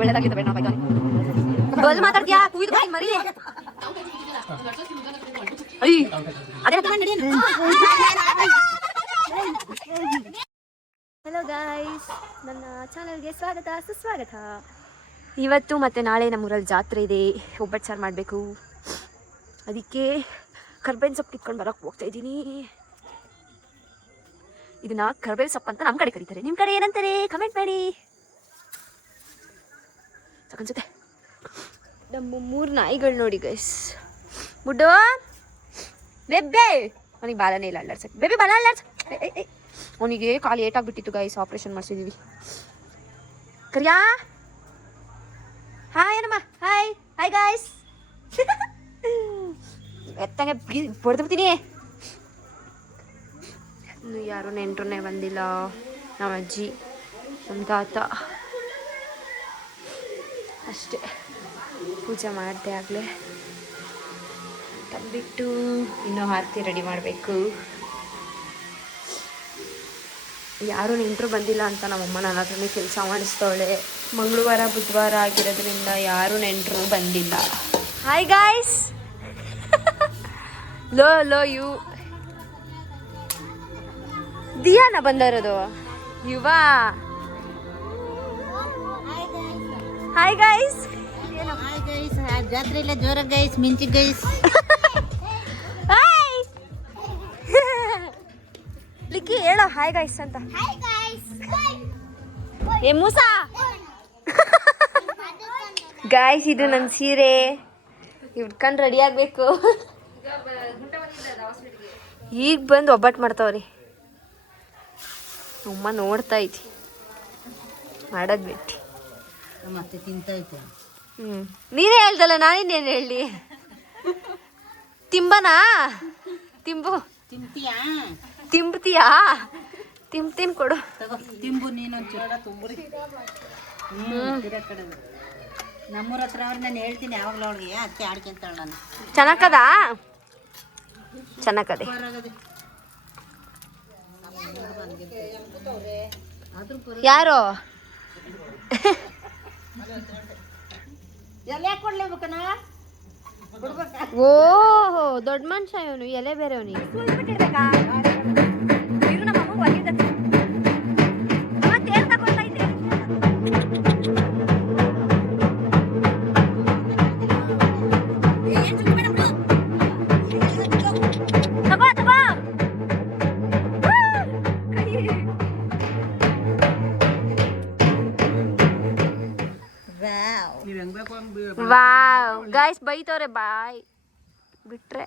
ಒಳ್ಳೆದಾಗ್ಲಿಲ್ಲ ಬೇಡ ಬಾಯ್ತಾನೆ ಬಲ್ ಮಾತಾಡ್ತೀಯಾ ಕುಯ್ದು ಬಾಯಿ ಮರಿ ಅಯ್ಯ ಅದೇ ಹಲೋ ಗಾಯ್ಸ್, ನನ್ನ ಚಾನಲ್ಗೆ ಸ್ವಾಗತ ಸುಸ್ವಾಗತ. ಇವತ್ತು ಮತ್ತು ನಾಳೆ ನಮ್ಮೂರಲ್ಲಿ ಜಾತ್ರೆ ಇದೆ. ಒಬ್ಬಟ್ಟು ಸಾರು ಮಾಡಬೇಕು. ಅದಕ್ಕೆ ಕರ್ಬೇವಿನ ಸೊಪ್ಪು ಕಿತ್ಕೊಂಡು ಬರೋಕ್ಕೆ ಹೋಗ್ತಾ ಇದ್ದೀನಿ. ಇದನ್ನ ಕರ್ಬೇವಿನ ಸೊಪ್ಪು ಅಂತ ನಮ್ಮ ಕಡೆ ಕರೀತಾರೆ. ನಿಮ್ಮ ಕಡೆ ಏನಂತಾರೆ ಕಮೆಂಟ್ ಮಾಡಿ. ಸಾಕನ್ಸುತ್ತೆ. ನಮ್ಮ 3 ನಾಯಿಗಳು ನೋಡಿ ಗೈಸ್. ಮುಡ್ಡು ಬೆಬ್ಬೆ ಅವನಿಗೆ ಬಾಲನೇ ಇಲ್ಲ ಅಲ್ಲಾಡ್ಸಕ್ಕೆ. ಬೇಬಿ ಬಾಲ ಅಲ್ಲಾಡ್ಸ. ಅವನಿಗೆ ಕಾಲು ಏಟಾಗ್ಬಿಟ್ಟಿತ್ತು ಗೈಸ್, ಆಪ್ರೇಷನ್ ಮಾಡಿಸಿದ್ದೀವಿ. ಕರಿಯಾ ಹಾಯ್ ಏನಮ್ಮ. Hi hi guys. ಎತ್ತಂಗೆ ಹೊಡೆದ್ಬಿಡ್ತೀನಿ. ಇನ್ನು ಯಾರು ನೆಂಟ್ರನ್ನೇ ಬಂದಿಲ್ಲ. ನಮ್ಮ ಅಜ್ಜಿ, ನಮ್ಮ ತಾತ ಅಷ್ಟೇ. ಪೂಜೆ ಮಾಡಿದೆ ಆಗಲೇ. ತಂಬಿಟ್ಟು ಇನ್ನೂ ಆರತಿ ರೆಡಿ ಮಾಡಬೇಕು. ಯಾರೂ ನೆಂಟರು ಬಂದಿಲ್ಲ ಅಂತ ನಮ್ಮಮ್ಮ ನನ್ನ ಹತ್ರನೇ ಕೆಲಸ ಮಾಡಿಸ್ತವಳೆ. ಮಂಗಳವಾರ ಬುಧವಾರ ಆಗಿರೋದ್ರಿಂದ ಯಾರೂ ನೆಂಟರು ಬಂದಿಲ್ಲ. Hi guys. ಲೋ ಯು ದಿಯಾನ ಬಂದಿರೋದು ಯುವ. Hi guys. ಹಾಯ್ ಗೈಸ್, ಜಾತ್ರೆ ಇಲ್ಲ ಜೋರ ಗೈಸ್, ಮಿಂಚಿ ಗೈಸ್. ಹಾಯ್ ಲಿಕ್ಕಿ ಹೇಳೋ ಹಾಯ್ ಗೈಸ್ ಅಂತ. ಏ ಮೂಸಾ. ಗಾಯ್ಸ್ ಇದು ನನ್ನ ಸೀರೆ ಉಟ್ಕೊಂಡು ರೆಡಿ ಆಗಬೇಕು. ಈಗ ಬಂದು ಒಬ್ಬಟ್ಟು ಮಾಡ್ತಾವ್ರಿ. ಅಮ್ಮ ನೋಡ್ತಾ ಐತಿ ಮಾಡೋದು ಬಿಟ್ಟು ಮತ್ತೆ ತಿಂತೈತೆ. ನೀನೇ ಹೇಳ್ದಲ್ಲ, ನಾನಿನ್ನೇನು ಹೇಳಿ. ತಿಂಬನಾ ತಿಂಬು ತಿಂಬ್ತೀಯಾ? ತಿಂಬ್ತೀನಿ ಕೊಡು. ತಿಂಬು ನೀನೊಂಚೂರ ತುಂಬುರಿ. ನಮ್ಮೂರ ಹತ್ರ ಅವ್ರು ನಾನು ಹೇಳ್ತೀನಿ ಯಾವಾಗಲೂ ಅವಳಿಗೆ ಅತ್ತೆ ಆಡ್ಕೊಂತಾಳ. ನಾನು ಚೆನ್ನಾಗದ ಚೆನ್ನಾಗದೆ. ಯಾರು ಎಲೆ ಕೊಡ್ಲೇಬೇಕನ? ಓಹೋ ದೊಡ್ಡ ಮನುಷ್ಯ ಇವನು. ಎಲೆ ಬೇರೆ ಅವನಿಗೆ ಬಿಟ್ಟಿರ್ಬೇಕಾ? Wow guys ಬೈತವ್ರೆ. ಬಾಯ್ ಬಿಟ್ರೆ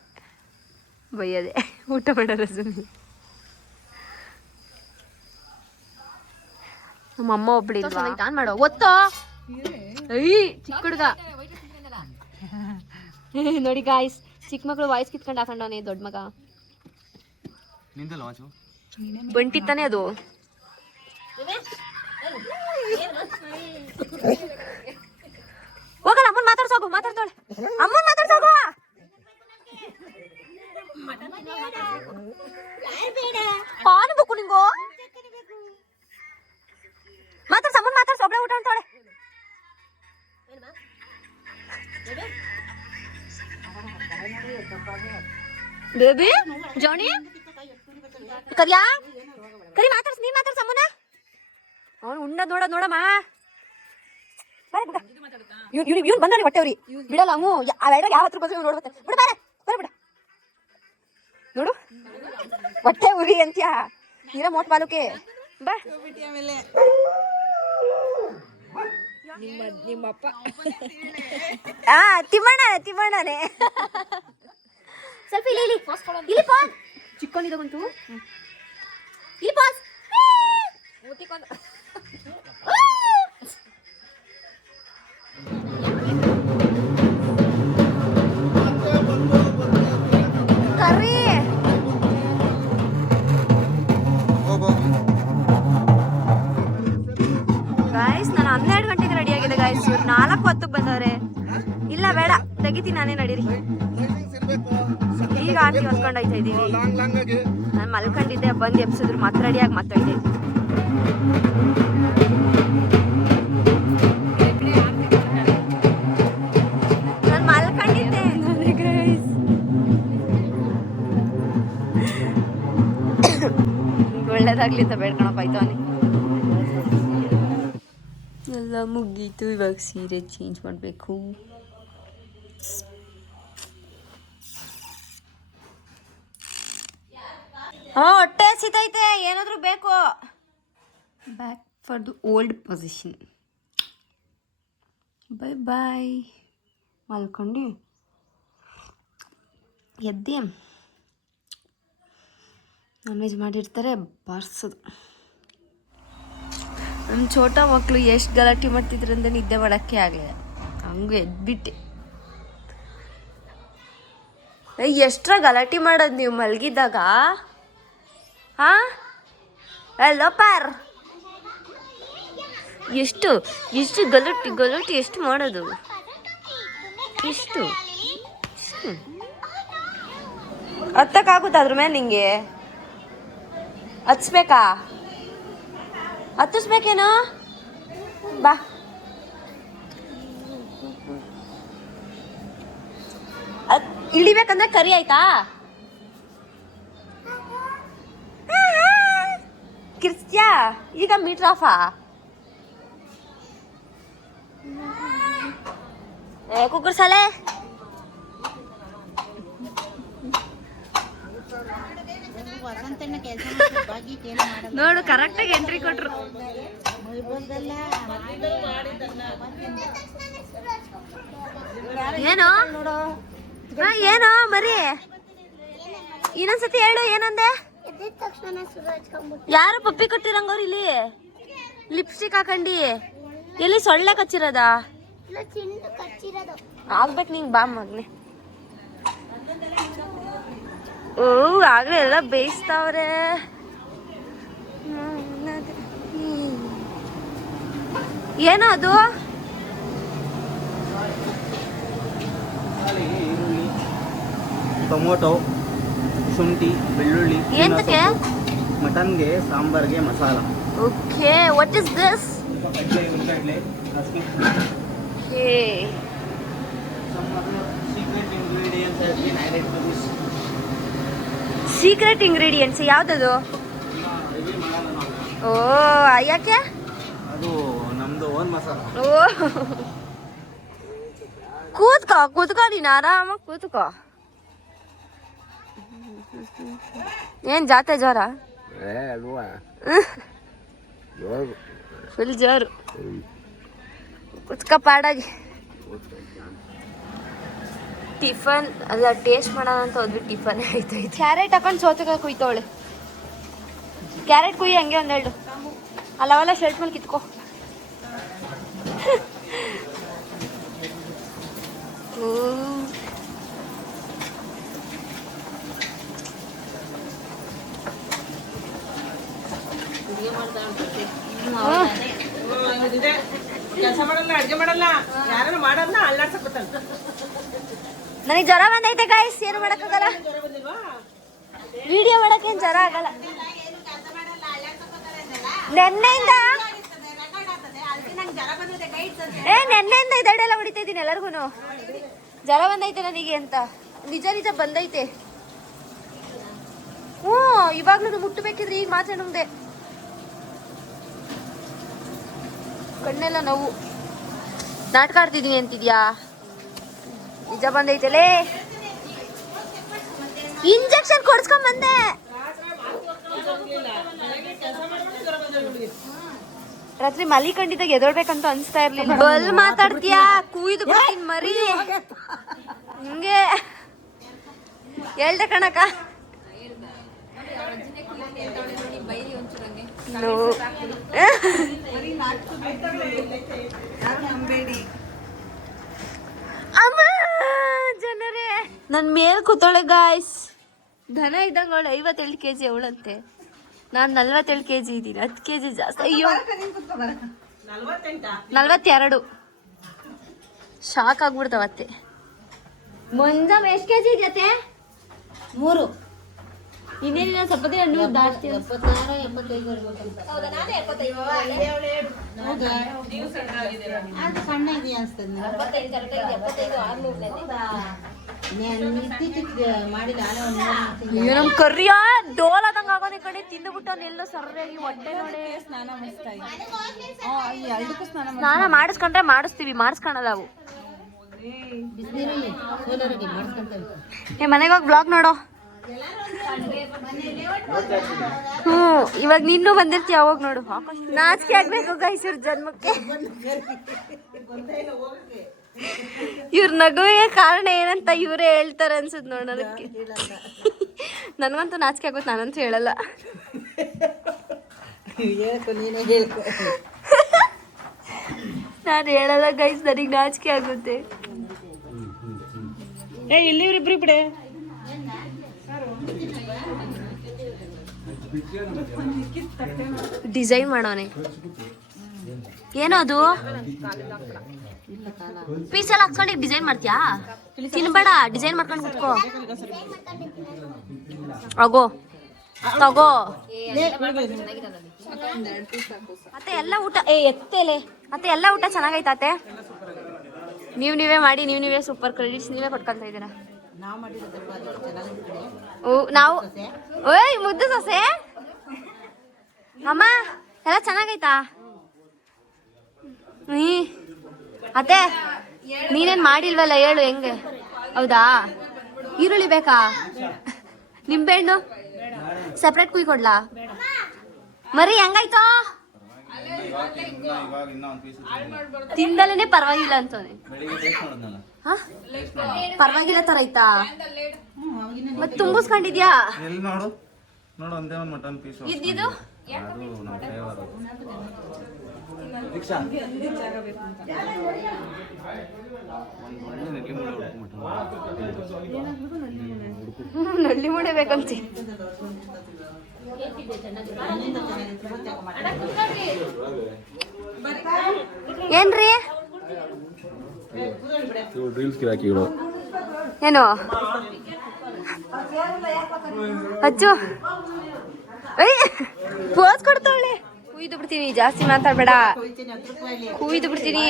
ಬೈಯದೆ. ಊಟ ಮಾಡೋರ ಸುಮ್ಮನೆ. ನಮ್ಮ ಅಮ್ಮ ಒಬ್ಳಿಲ್ವಾ? ಆನ್ ಮಾಡೋ ಒತ್ತೋ. ಐ ಚಿಕ್ಕ ಹುಡುಗ ನೋಡಿ ಗಾಯ್ಸ್, ಚಿಕ್ಕ ಮಕ್ಕಳು ವಾಯ್ಸ್ ಕಿತ್ಕೊಂಡು ಹಾಕೊಂಡವನೇ ದೊಡ್ಡ ಮಗ. ಬಂಟಿತ್ತಾನೆ ಅದು. ಹೋಗಲ್ಲ ಅಮ್ಮನ್ ಮಾತಾಡ್ಸೋಗು. ಮಾತಾಡ್ತಾಳೆ ಅಮ್ಮನ್ ಮಾತಾಡ್ಸೋಗು. ಅನ್ಬೇಕು ನಿಂಗು. ಮಾತಾಡ್ಸ ಅಮ್ಮನ್ ಮಾತಾಡ್ಸ. ಒಬ್ಳೆ ಊಟ ಅಂತಾಳೆ. ಬೇಬಿ ಜಾನಿ ಕರಿಯಾ ಕರಿ ಮಾತಾಡ್ಸ. ನೀನ್ ಮಾತಾಡ್ಸ ಅಮ್ಮನ. ಅವನು ಉಣ್ಣ ನೋಡಮ್ಮ. ಇವ್ನು ಬಂದ್ರೆ ಹೊಟ್ಟೆವ್ರಿ ಬಿಡಲ್ಲ. ಅವು ಅವೆರಡು ಯಾವ ಹತ್ರ ಬಂದ್ರೆ ನೋಡ್ಬೇಕು. ಬಿಡು ಬಾರ ಬಿಡ ನೋಡು ಹೊಟ್ಟೆ ಉರಿ ಅಂತ್ಯಾ. ನೀರ ಮೋಟ್ ಬಾಲುಕೆ ಬಾ. ನಿಮ್ಮಪ್ಪ ತಿಮ್ಮಣ್ಣನೇ ಸ್ವಲ್ಪ ಇಲ್ಲಿ ಇಲ್ಲಿ ಪಾಸ್ ಚಿಕ್ಕೊಂಡಿದ ಬಂತು. ಇಲ್ಲಿ ಪಾಸ್ ಕರ್ರಿ. ಗಾಯ್ಸ್ ನಾನು 12 ಗಂಟೆಗೆ ರೆಡಿ ಆಗಿದೆ ಗಾಯ್ಸ್. ಇವ್ರು 4 ಹೊತ್ತಿಗೆ ಬಂದವ್ರೆ. ಇಲ್ಲ ಬೇಡ ತೆಗಿತೀನಿ ನಾನೇ, ನಡೀರಿ. ಈಗ ಆಂಟಿ ಹೊತ್ಕೊಂಡು ಹೋಯ್ತಾ ಇದ್ದೀವಿ. ನಾನು ಮಲ್ಕೊಂಡಿದ್ದೆ, ಬಂದು ಎಬ್ಸಿದ್ರು ಮತ್ತೆ ರೆಡಿಯಾಗಿ ಮತ್ತೆ ಹೋಯ್ತಾ ಇದ್ದೀನಿ. ಒಳ್ಳೇದಾಗ್ಲಿ ಅಂತ ಬೇಡ್ಕೊಳಕ್ ಆಯ್ತವನಿ. ಎಲ್ಲ ಮುಗೀತು, ಇವಾಗ ಸೀರೆ ಚೇಂಜ್ ಮಾಡಬೇಕು. ಹೊಟ್ಟೆ ಹಸಿತೈತೆ, ಏನಾದರೂ ಬೇಕು. Back for the old position. Bye boy. ಮಲ್ಕೊಂಡು ಎದ್ದೆ ನಾನ್ ವೆಜ್ ಮಾಡಿರ್ತಾರೆ, ಬಾರ್ಸೋದು. ನಮ್ಮ ಛೋಟ ಮಕ್ಕಳು ಎಷ್ಟು ಗಲಾಟೆ ಮಾಡ್ತಿದ್ರು ಅಂದರೆ ನಿದ್ದೆ ಮಾಡೋಕ್ಕೆ ಆಗಲಿಲ್ಲ. ಹಂಗೆ ಎದ್ಬಿಟ್ಟೆ. ಎಷ್ಟರ ಗಲಾಟೆ ಮಾಡೋದು ನೀವು ಮಲಗಿದ್ದಾಗ? ಹಾಂ ಲೋಪಾರ್, ಎಷ್ಟು ಎಷ್ಟು ಗಲಾಟೆ ಎಷ್ಟು ಮಾಡೋದು? ಎಷ್ಟು ಹತ್ತಕ್ಕಾಗುತ್ತಾ ಅದ್ರ ಮೇಲೆ? ನಿಂಗೆ ಹತ್ಸ್ಬೇಕಾ? ಹತ್ತಿಸ್ಬೇಕೇನೋ? ಬಾ. ಇಳಿಬೇಕಂದ್ರೆ ಕರಿ ಆಯ್ತಾ? ಕಿರ್ಸ್ತ್ಯಾ ಈಗ ಮೀಟರ್ ಆಫಾ? ಕುಕ್ಕರ್ಸಲೆ ನೋಡು, ಕರೆಕ್ಟಾಗಿ ಎಂಟ್ರಿ ಕೊಟ್ರು. ಏನೋ ಏನೋ ಮರಿ, ಇನ್ನೊಂದ್ಸತಿ ಹೇಳು, ಏನಂದೆ? ಯಾರು ಪಪ್ಪಿ ಕೊಟ್ಟಿರಂಗವ್ರು ಇಲ್ಲಿ? ಲಿಪ್ಸ್ಟಿಕ್ ಹಾಕಂಡಿ ಎಲ್ಲಿ ಸೊಳ್ಳೆ ಕಚ್ಚಿರೋದ? ಆಗ್ಬೇಕು ನಿಂಗೆ, ಬಾ ಮಗ್ನೆ. ಓ ಆಗ್ಲೇ ಎಲ್ಲ ಬೇಯಿಸ್ತಾವ್ರೆ. ಏನೋ ಅದು? ಟೊಮೊಟೊ, ಶುಂಠಿ, ಬೆಳ್ಳುಳ್ಳಿ. ಎಂತಕ್ಕೆ? ಮಟನ್ಗೆ, ಸಾಂಬಾರ್ಗೆ ಮಸಾಲ. Okay, what is this? Okay, secret ingredients ಯಾವ್ದದು? ಓ ಯಾಕೆ? ಅದು ನಮ್ದು ಓನ್ ಮಸಾಲ. ಓ ಕೂತ್ಕೋ ನೀನು ಆರಾಮಾಗಿ ಕೂತ್ಕೋ. ಏನ್ ಜಾತೆ ಜ್ವರ? ಫುಲ್ ಜೋರು. ಕುತ್ಕ ಪಾಡಾಗಿ. ಟಿಫನ್ ಅಲ್ಲ, ಟೇಸ್ಟ್ ಮಾಡೋಣ ಅಂತ ಹೋದ್ವಿ, ಟಿಫನ್ ಆಯ್ತಾಯ್ತು. ಕ್ಯಾರೆಟ್ ಹಾಕೊಂಡು ಸೌತೆಕಾಯಿ ಕುಯ್ತವಳೆ. ಕ್ಯಾರೆಟ್ ಕುಯ್ಯಿ ಹಂಗೆ ಒಂದೆರಡು. ಅಲ್ಲವಲ್ಲ ಶರ್ಟ್ ಮೇಲೆ ಕಿತ್ಕೋ. ಕೆಲಸ ಮಾಡಲ್ಲ, ಅಡ್ಗೆ ಮಾಡಲ್ಲ, ಯಾರು ಮಾಡಲ್ಲ, ಅಲ್ಲಾಡ್ಸಕ್ ಗೊತ್ತಲ್ಲ. ನನಗೆ ಜ್ವರ ಬಂದೈತೆ ಗಾಯ್ಸ್, ಏನು ಮಾಡಕ್ಕಾಗಲ್ಲ. ವಿಡಿಯೋ ಮಾಡಕ್ಕೇನು ಜ್ವರ ಆಗಲ್ಲ. ನೆನ್ನೆಯಿಂದ ನೆನ್ನೆಯಿಂದ ಇದೆಲ್ಲ ಹೊಡಿತಾ ಇದ್ದೀನಿ ಎಲ್ಲರಿಗೂ. ಜ್ವರ ಬಂದೈತೆ ನನಗೆ ಅಂತ. ನಿಜ ಬಂದೈತೆ. ಹ್ಞೂ, ಇವಾಗ್ಲೂ ಮುಟ್ಟಬೇಕಿದ್ರೆ ಈಗ ಮಾತ್ರ ನುಂಗ್ದೆ. ಕಣ್ಣೆಲ್ಲ ನೋವು. ನಾಟಕ ಆಡ್ತಿದೀನಿ ಅಂತಿದ್ಯಾ? ನಿಜ ಬಂದೈತಲೇ. ಇಂಜೆಕ್ಷನ್ ಕೊಡ್ಸ್ಕೊಂಡ್ ಬಂದೆ. ರಾತ್ರಿ ಮಲಿಕೊಂಡಿದ್ದಾಗ ಎದೊಳ್ಬೇಕಂತ ಅನ್ಸ್ತಾ ಇರ್ಲಿಲ್ಲ. ಬಲ್ ಮಾತಾಡ್ತೀಯಾ? ಕೂಯ್ದು ಬಿಡ್ತೀನಿ ಮರಿ. ಹಿಂಗೆ ಹೇಳ್ದೆ ಕಣಕ. ಜನರೇ, ನನ್ ಮೇಲ್ ಕೂತೋಳೆ ಗಾಯ್ಸ್. ದನ ಇದ್ದಂಗ ಅವಳು 58 kg ಅವಳಂತೆ. ನಾನು 47 kg ಇದ್ದೀನಿ, 10 kg ಜಾಸ್ತಿ. ಅಯ್ಯೋ, 42. ಶಾಕ್ ಆಗ್ಬಿಡ್ತಾವತ್ತೆ. ಮುಂಜಾನೆ ಎಷ್ಟು kg ಇದೆಯತ್ತೆ? 3. ಇನ್ನೇನಿಲ್ಲ, ಸ್ವಲ್ಪ ದಿನ ನೀವು ಜಾಸ್ತಿ. 76, 75 ಸಣ್ಣ ಇದೆಯಾ ಅನ್ಸ್ತದೆ. 75, 600. ಇತ್ತೀಚೆಗೆ ಮಾಡಿಲ್ಲ ಆಲೆ ಒಂದು ಅಯ್ಯೋ ನಮ್ ಕರ್ರಿಯ ಡೋಲಾದಂಗ ಆಗೋದ್ ಈ ಕಡೆ ತಿಂದುಬಿಟ್ಟು ಎಲ್ಲ ಸರಿಯಾಗಿ ಹೊಟ್ಟೆ ನೋಡಿ ಸ್ನಾನ ಮಾಡಿಸ್ಕೊಂಡ್ರೆ ಮಾಡಿಸ್ತೀವಿ ಮಾಡಿಸ್ಕೊಳಲ್ಲ ಅವು ಬಿಸಿನೀರಲ್ಲಿ ಸೋಲರಿಗೆ ಮಾಡ್ಕೊಂತೇವೆ. ಏ ಮನೆಗೆ ಹೋಗಿ ಬ್ಲಾಗ್ ನೋಡೋ. ಇವಾಗ ನೀನು ಬಂದಿರ್ತೀಯ ಅವಾಗ ನೋಡು. ನಾಚಿಕೆ ಆಗ್ಬೇಕು ಗೈಸೂರ್ ಜನ್ಮಕ್ಕೆ. ಇವ್ರ ನಗುವಿಗೆ ಕಾರಣ ಏನಂತ ಇವರೇ ಹೇಳ್ತಾರೆ ಅನ್ಸುತ್ತೆ ನೋಡ್ ಅದಕ್ಕೆ. ನನ್ಗಂತೂ ನಾಚಿಕೆ ಆಗುತ್ತೆ, ನಾನಂತೂ ಹೇಳಲ್ಲ. ನಾನು ಹೇಳಲ್ಲ ಗೈಸ್, ನನಗೆ ನಾಚಿಕೆ ಆಗುತ್ತೆ. ಇಲ್ಲಿ ಇವ್ರಿಬ್ರು ಬಿಡೆ ಡಿಸೈನ್ ಮಾಡೋನೆ. ಏನೋ ಅದು ಪೀಸಲ್ಲಿ ಹಾಕ್ಕೊಂಡು ಡಿಸೈನ್ ಮಾಡ್ತೀಯಾ? ತಿನ್ಬೇಡ, ಡಿಸೈನ್ ಮಾಡ್ಕೊಂಡು ಕುತ್ಕೋ. ಆಗೋ ತಗೋ. ಅತ್ತೆ ಎಲ್ಲ ಊಟ ಎತ್ತೇಲೆ ಅತ್ತೆ ಎಲ್ಲ ಊಟ ಚೆನ್ನಾಗೈತೆ. ನೀವೇ ಮಾಡಿ ನೀವೇ ಸೂಪರ್ ಕ್ರೆಡಿಟ್ಸ್ ನೀವೇ ಕೊಟ್ಕೊಂತ ಇದ್ದೀರಾ. ನಾವು ಓಯ್ ಮುದ್ದು ಸೊಸೆ ಅಮ್ಮ ಎಲ್ಲ ಚೆನ್ನಾಗೈತಾ? ಅತ್ತೆ ನೀನೇನ್ ಮಾಡಿಲ್ವಲ್ಲ, ಹೇಳು ಹೆಂಗೆ? ಹೌದಾ? ಈರುಳ್ಳಿ ಬೇಕಾ? ನಿಂಬೆಹಣ್ಣು ಸಪ್ರೇಟ್ ಕುಯ್ಕೊಡ್ಲಾ? ಮರಿ ಹೆಂಗಾಯ್ತೋ? ತಿಂದಲೇನೆ ಪರವಾಗಿಲ್ಲ ಅಂತಾನೆ. ಪರವಾಗಿಲ್ಲ ತರ ಐತಾ? ಮತ್ ತುಂಬಿಸ್ಕೊಂಡಿದ್ಯಾ? ನೋಡು ಒಂದೇ ಒಂದು ಮಟನ್ ಪೀಸ್ ಇದ್ದಿದ್ದು ಅದು ನಮ್ಮ ಫೇವರ್. ನಳ್ಳಿ ಮುಡೆ ಬೇಕಂತಿ. ಏನ್ರಿ ಏನು ಅಚ್ಚು ಪೋಸ್ ಕೊಡ್ತಾಳೆ. ಕುಯ್ದು ಬಿಡ್ತೀನಿ, ಜಾಸ್ತಿ ಮಾತಾಡ್ಬೇಡ. ಕುಯ್ದು ಬಿಡ್ತೀನಿ.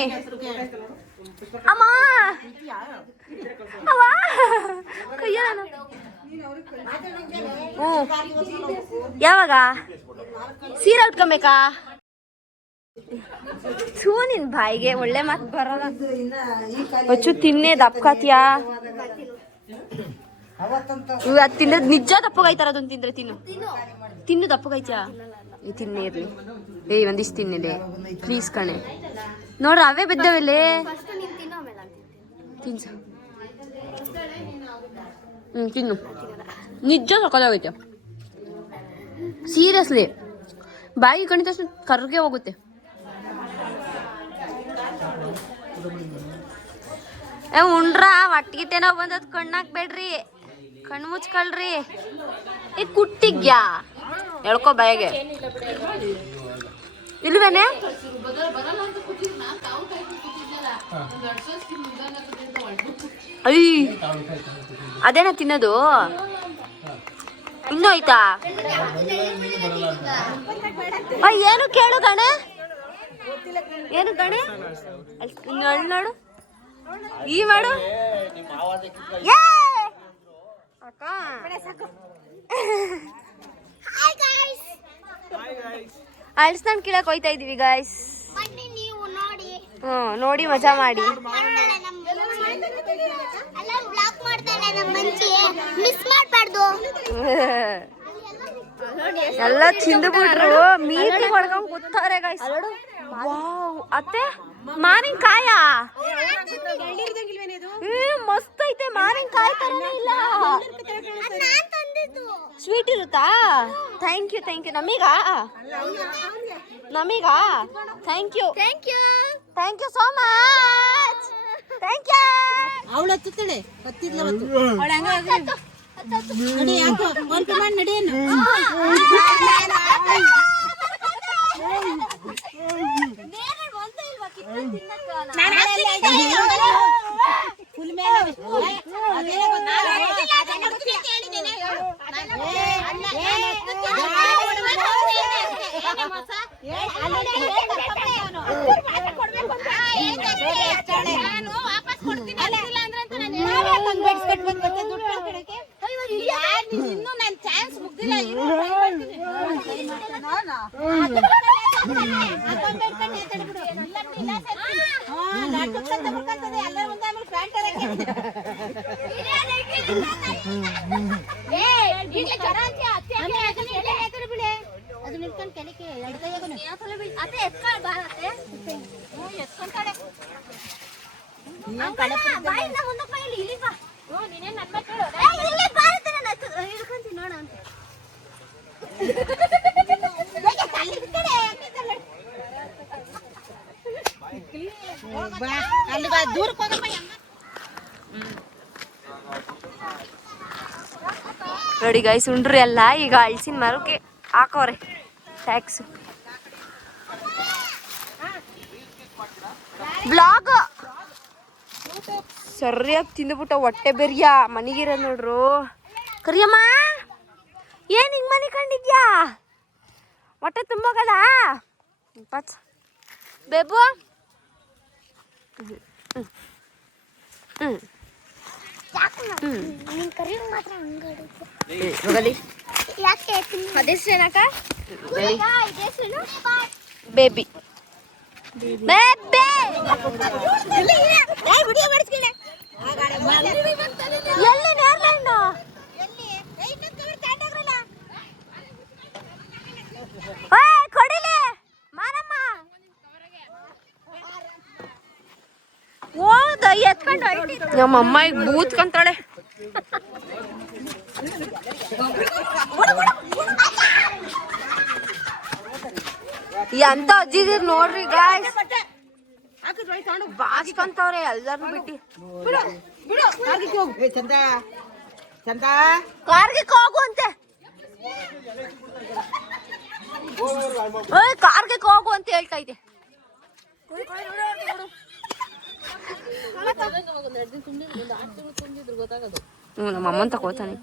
ಅಮ್ಮ ಅವ ಕಯ್ಯ ನಾನು. ಯಾವಾಗ ಸೀರೆ ಉಟ್ಕೊಬೇಕಾ? ಸೂ ನಿನ್ ಬಾಯಿಗೆ ಒಳ್ಳೆ ಮಾತು ಬರಲ್ಲ. ಅಚ್ಚು ತಿನ್ನೆ ದಪ್ಕಾತಿಯಾ? ಅದು ತಿನ್ನೋದು ನಿಜ ದಪ್ಪಗೈತಾರ. ಅದೊಂದು ತಿಂದ್ರೆ ತಿನ್ನು ದಪ್ಪಗೈತ್ಯಾ? ಈ ತಿನ್ನೇ ಇರ್ಲಿ. ಒಂದಿಷ್ಟು ತಿನ್ನಿದೆ ಪ್ಲೀಸ್ ಕಣೆ. ನೋಡ್ರ ಅವೇ ಬಿದ್ದವೆಲ್ಲೇ. ತಿನ್ಸ ತಿನ್ನು. ನಿಜ ಸಕ್ಕದಾಗೈತೆ ಸೀರಿಯಸ್ಲಿ. ಬಾಯಿ ಕಣಿದ ತಕ್ಷಣ ಕರ್ಗೆ ಹೋಗುತ್ತೆ. ಉಂಡ್ರ ಒಟ್ಟಿಗಿಟ್ಟೇನೋ ಬಂದದ್ ಕಣ್ಣಾಕ್ಬೇಡ್ರಿ, ಕಣ್ಣು ಮುಚ್ಕೊಳ್ರಿ. ಈ ಕುಟ್ಟಿಗ್ಯಾ ಎಳ್ಕೊ ಬಾಯಿಗೆ ಇಲ್ವೇನೆ? ಅಯ್ಯ ಅದೇನ ತಿನ್ನೋದು? ಇನ್ನೂ ಆಯ್ತಾ? ಏನು ಕೇಳು ಗಣೆ, ಏನು ಗಣೆ? ನೋಡು ಈ ಮಾಡು ಅಳ್ಸ್ತಾನ್ ಕೀಳಕ್ ಹೋಯ್ತಾ ಇದೀವಿ ಗಾಯ್ಸ್. ನೋಡಿ ಮಜಾ ಮಾಡಿ. ಎಲ್ಲ ತಿಂದುಬಿಟ್ರು. Meeting ಹೊಡ್ಕೊಂಡ್ ಕೂತಾರೆ guys. ಅತ್ತೆ ಮಾವಿನಕಾಯ ಮಸ್ತ್ ಐತೆ. ಮಾವಿನಕಾಯಿ ತರನೇ ಇಲ್ಲ, ಸ್ವೀಟ್ ಇರುತ್ತಾ? ಥ್ಯಾಂಕ್ ಯು ನಮೀಗಾ thank you so much. Thank you. ಅವಳು ಹತ್ತುತ್ತಾಳೆ, ಹತ್ತಿದ್ಲ ಅವಳು ಹಂಗ ನಡಿ. ಯಾಕೋ ಫೋನ್ ಪೇ ಮಾಡಿ ನಡಿಯೇನು? ಫುಲ್ ಮೇಲೆ ಅದು ನಿಲ್ಕೊಂಡು ಕೆಳಕ್ಕೆ ಎರಡು ಕೈಯಾಗನು ದೂರಕ್ಕೆ ಹೋಗಪ್ಪ. ನೋಡಿ ಗೈಸ್ ಉಂಡ್ರಿ ಎಲ್ಲ ಈಗ ಹಳ್ಸಿನ ಮರಕ್ಕೆ ಹಾಕವ್ರೆ ಟ್ಯಾಕ್ಸ್ ಬ್ಲಾಗ್ ಸರಿಯಾಗಿ ತಿಂದುಬಿಟ್ಟ ಹೊಟ್ಟೆ ಬೆರಿಯ ಮನೆಗಿರ ನೋಡ್ರು ಕರಿಯಮ್ಮ ಏನ್ ಹಿಂಗ್ ಮನೆ ಕಂಡಿದ್ಯಾ ಹೊಟ್ಟೆ ತುಂಬೋಗಲ್ಲ ಬೇಬು ಅದೇನಕ್ಕ ಬೇಬಿ ಎಲ್ಲಿ ನೇರ್ಲೆಂಡು ಕೊಡಿಲಿ ಮಾರಮ್ಮ ಓದ ಎತ್ಕೊಂಡು ನಮ್ಮಮ್ಮ ಈಗ ಬೂತ್ಕಂತಾಳೆ ಎಂತ ಅಜ್ಜಿದಿರ್ ನೋಡ್ರಿ ಗಾಯ್ಸ್ ಬಾಚ್ಕೊಂತವ್ರೆ ಎಲ್ಲಾರು ಬಿಟ್ಟಿ ಕಾರ್ಗಿಕ್ ಹೋಗು ಅಂತೆ ಕಾರ್ಗಿಕ್ ಹೋಗು ಅಂತ ಹೇಳ್ತಾ ಇದೆ ನಮ್ಮ ಅಮ್ಮನ್ ತಗೋತಾನೆ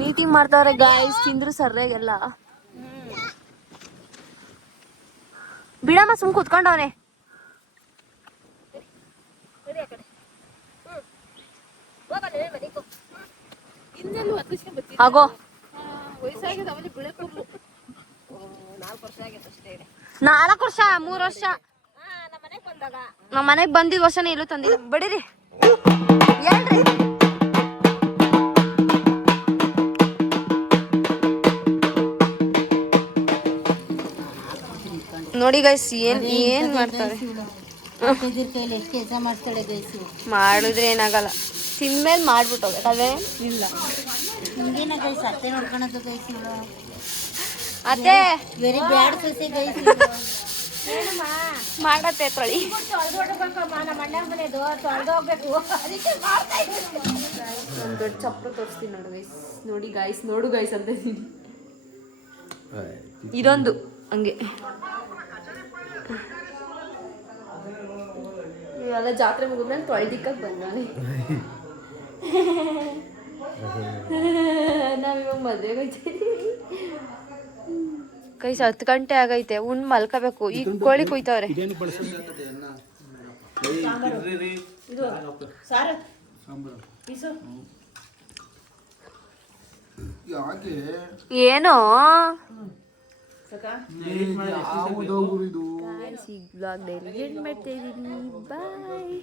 ಮೀಟಿಂಗ್ ಮಾಡ್ತಾವ್ರೆ ಗಾಯ್ಸ್ ತಿಂದ್ರು ಸರ್ಯಾಗೆಲ್ಲ ಬಿಡಮ್ಮ ಸುಮ್ ಕುತ್ಕೊಂಡವನೆ ಆಗೋ 4 ವರ್ಷ 3 ವರ್ಷ ನಮ್ಮ ಮನೆಗ್ ಬಂದಿದ್ ವರ್ಷನೇ ಎಲ್ಲೂ ತಂದಿಲ್ಲ ಬಡೀರಿ ಏನ್ರಿ ನೋಡಿ ಗೈಸ್ ಏನ್ ಮಾಡ್ತಾರೆ ಮಾಡಿದ್ರೆ ಏನಾಗಲ್ಲ ತಿನ್ಮೇಲೆ ಮಾಡ್ಬಿಟ್ಟು ಹೋಗ್ಬೇಕಲ್ವೇ ಇಲ್ಲ ಹಿಂಗೇನ ಗೈಸ್ ಅತ್ತೆ ನೋಡ್ಕೊಳೋದು ಗೈಸ್ ಅತ್ತೆ ವೆರಿ ಬ್ಯಾಡ್ ಸೊಸೆ ಗೈಸ್ ಮಾಡತ್ತೆ ತೊಳಿ ಒಂದು ದೊಡ್ಡ ಚಪ್ಪಲು ತೋರಿಸ್ತೀನಿ ನೋಡು ಗೈಸ್ ನೋಡಿ ಗೈಸ್ ನೋಡು ಗೈಸ್ ಅಂತ ಇದೊಂದು ಹಂಗೆ ಇವೆಲ್ಲ ಜಾತ್ರೆ ಮುಗಿದ್ಮೇಲೆ ತೊಳೆದಿಕ್ಕಕ್ಕೆ ಬಂದಾನೆ ನಾವಿವಾಗ ಮದುವೆಗೆ ಹೋಗ್ತೀವಿ ಕೈಸ್ 10 ಗಂಟೆ ಆಗೈತೆ ಉಂಡ್ ಮಲ್ಕೋಬೇಕು ಈಗ ಕೋಳಿ ಕುಯ್ತವ್ರೆ ಏನೋ ಬ್ಲಾಗ್ ಡೈಲಿ ಎಂಡ್ ಮಾಡ್ತಾ ಇದ್ದೀನಿ ಬಾಯ್.